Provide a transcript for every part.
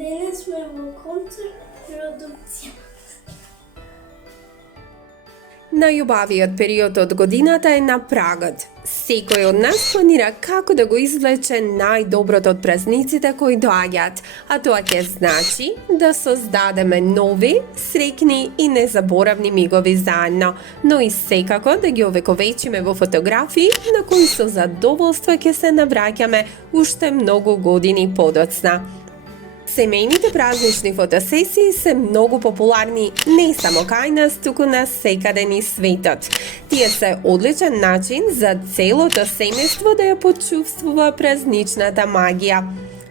Денес сме во концерт продукција. Најубавиот период од годината е на прагот. Секој од нас планира како да го извлече најдоброто од празниците кои доаѓаат, а тоа ќе значи да создадеме нови, среќни и незаборавни мигови заедно, но и секако да ги овековечиме во фотографии на кои со задоволство ќе се навраќаме уште многу години подоцна. Семејните празнични фотосесии се многу популарни не само кај нас, туку на секаде низ светот. Тие се одличен начин за целото семејство да ја почувствува празничната магија.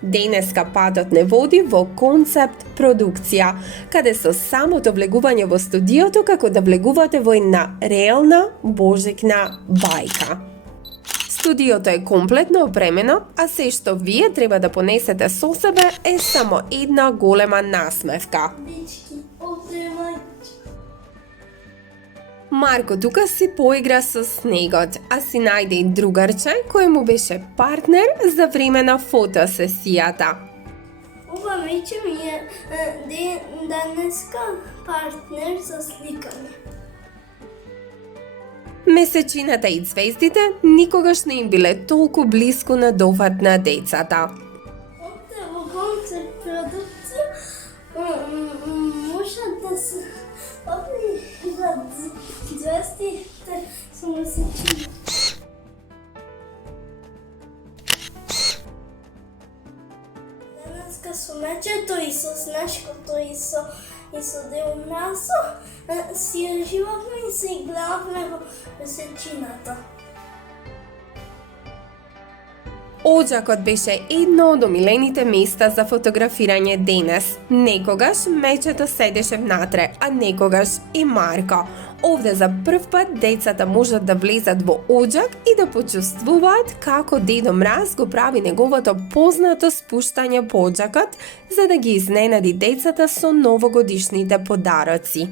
Денеска патот не води во концепт продукција, каде со самото влегување во студиото како да влегувате во една реална божикна бајка. Студиото е комплетно опремено, а се што вие треба да понесете со себе е само една голема насмевка. Дечки, опремајќи. Марко тука си поигра со снегот, а си најде и другарче кој му беше партнер за време на фотосесијата. Ова вече ми е денеска партнер за сликање. Месечината и звездите никогаш не им биле толку блиску на дофат на децата. Овде во концерт продукција можат да се обидат звездите со месечина. Денеска со мечето и со снешкото и со Део Мразо си ја живавме и се гледавме во месечината. Оџакот беше едно од омилените места за фотографирање денес. Некогаш мечето седеше внатре, а некогаш и Марко. Овде за прв пат децата можат да влезат во оџак и да почувствуваат како Дедо Мраз го прави неговото познато спуштање по оџакот, за да ги изненади децата со новогодишните подароци.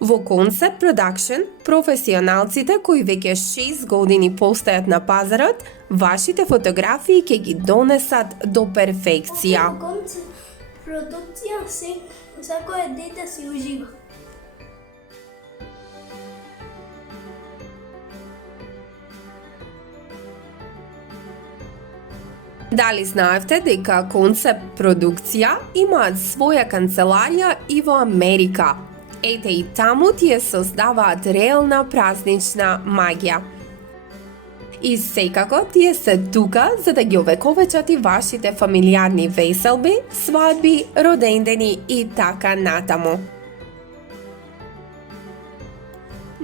Во Concept Production, професионалците кои веќе 6 години постојат на пазарот, вашите фотографии ќе ги донесат до перфекција. Во концерт продукција секое дете си ужива. Дали знаевте дека Concept Продукција имаат своја канцеларија и во Америка? Ете и таму тие создаваат реална празнична магија. И секако тие се тука за да ги овековечат и вашите фамилиарни веселби, свадби, родендени и така натаму.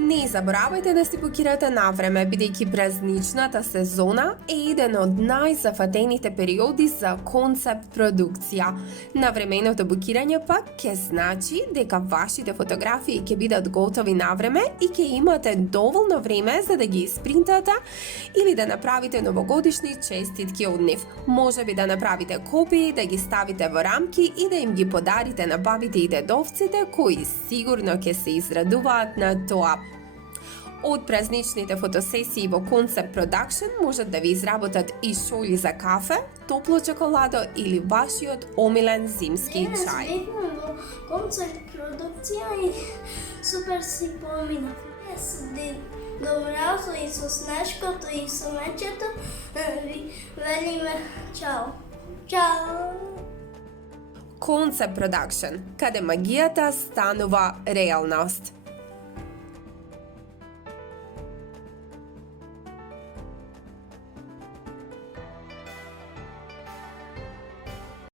Не заборавајте да си букирате навреме, бидејќи празничната сезона е еден од најзафатените периоди за концепт продукција. Навременото букирање пак ќе значи дека вашите фотографии ќе бидат готови навреме и ќе имате доволно време за да ги испринтате или да направите новогодишни честитки од нив. Можеби да направите копии, да ги ставите во рамки и да им ги подарите на бабите и дедовците кои сигурно ќе се израдуваат на тоа. Од празничните фотосесии во Concept Production можат да ви изработат и шолји за кафе, топло чоколадо или вашиот омилен зимски чај. Денес бевме во концерт продукција и супер си поминавме со Дедо Мразо и со снешкото и со мечето. Ви велиме чао. Чао. Concept Production, каде магијата станува реалност.